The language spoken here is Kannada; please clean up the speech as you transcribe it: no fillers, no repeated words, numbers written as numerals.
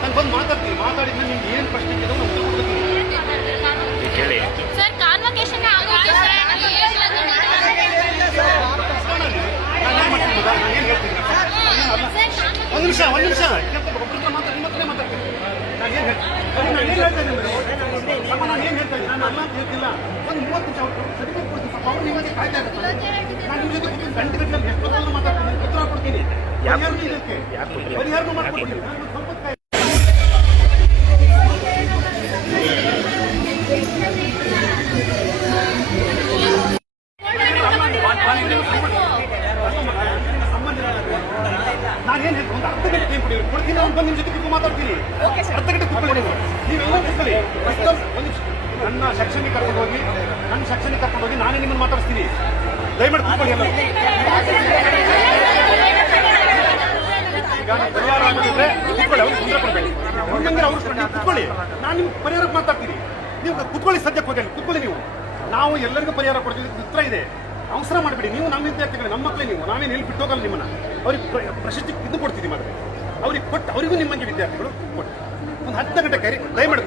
ನಾನು ಬಂದು ಮಾತಾಡ್ತೀನಿ. ಮಾತಾಡಿದ ನಿಮ್ಗೆ ಏನು ಪ್ರಶ್ನೆ ಇದೆ ನಾನು ಉತ್ತರ ಕೊಡ್ತೀನಿ. ಕೇಳಿ ಸರ್, ಕಾನ್ವೊಕೇಶನ್ ಆಗೋಕೆ ಒಂದು ನಿಮಿಷ ಒಬ್ಬರಿಂದ ಮಾತಾಡಿ ಮಾತಾಡ್ತೀನಿ. ನಾನು ಏನು ಹೇಳ್ತಾ ಇದ್ದೀನಿ ನಾನು ಏನು ಹೇಳ್ತಾ ಇದ್ದೀನಿ ನಾನು ಅಲ್ಲ ಅಂತ ಹೇಳ್ತಿಲ್ಲ. ಒಂದು 30 ನಿಮಿಷ ಸರ್ಟಿಫಿಕೇಟ್ ಕೊಡ್ತೀನಿ. ಪಾಪ ಅವ್ರು ನಿಮಗೆ ಕಾಯ್ತಾ ಇರ್ತಾರೆ. ನಾನು ನಿಮ್ಮ ಜೊತೆ ಕೂತ್ಕೊಂಡು ಗಂಟೆ ಗಟ್ಟಲೆ ಎಷ್ಟೊತ್ತಲ್ಲ ಮಾತಾಡ್ತೀನಿ, ಉತ್ತರ ಕೊಡ್ತೀನಿ. ಪರಿಹಾರನೂ ಮಾಡ್ಕೊಡ್ತೀನಿ. ನಾನು ಸ್ವಲ್ಪ ನಾನೇನು ಹೇಳ್ತೀನಿ, ಒಂದು ಅರ್ಧ ಗಂಟೆ ಟೈಮ್ ಕೊಡ್ತೀನಿ. ಅವ್ನು ಬಂದು ನಿಮ್ಮ ಜೊತೆ ಕೂತ್ಕೊಂಡು ಮಾತಾಡ್ತೀನಿ. ಅರ್ಧ ಗಂಟೆ ಕೂತ್ಕೊಳ್ಳಿ. ನೀವೆಲ್ಲ ಕೂತ್ಕೊಳ್ಳಿ. ನನ್ನ ಸೆಕ್ಷನ್ಗೆ ಕರ್ಕೊಂಡು ಹೋಗಿ ನಾನೇ ನಿಮ್ಮನ್ನು ಮಾತಾಡಿಸ್ತೀನಿ. ದಯಮಾಡಿ ಕೂತ್ಕೊಳ್ಳಿ. ಎಲ್ಲ ಈಗ ಪರಿಹಾರ ಆಗಿದ್ರೆ ಕೂತ್ಕೊಳ್ಳಿ. ಅವ್ರಿಗೆ ತೊಂದರೆ ಕೊಡಬೇಡಿ. ಅವ್ರಿಗೆ ಅವ್ರು ಕೂತ್ಕೊಳ್ಳಿ. ನಾನು ನಿಮ್ಗೆ ಪರಿಹಾರಕ್ಕೆ ಮಾತಾಡ್ತೀನಿ. ನೀವು ಕೂತ್ಕೊಳ್ಳಿ. ಸದ್ಯಕ್ಕೆ ಹೋಗಿ ಕೂತ್ಕೊಳ್ಳಿ. ನೀವು ನಾವು ಎಲ್ಲರಿಗೂ ಪರಿಹಾರ ಕೊಡ್ತೀವಿ. ಉತ್ತರ ಇದೆ. ಅವಸರ ಮಾಡಬೇಡಿ. ನೀವು ನಮ್ಮ ವಿದ್ಯಾರ್ಥಿಗಳು, ನಮ್ಮ ಮಕ್ಕಳೇ. ನೀವು ನಾವೇನು ಹೇಳಿ ಬಿಟ್ಟು ಹೋಗಲ್ಲ ನಿಮ್ಮನ್ನ. ಅವ್ರಿಗೆ ಪ್ರಶಸ್ತಿ ಇದು ಕೊಡ್ತೀವಿ ಮಾತ್ರ. ಅವ್ರಿಗೆ ಕೊಟ್ಟು ಅವರಿಗೂ ನಿಮ್ಮಂಗೆ ವಿದ್ಯಾರ್ಥಿಗಳು ಕೊಟ್ಟು ಒಂದು 10 ಗಂಟೆ ಕರಿ ದಯಮಾಡಿ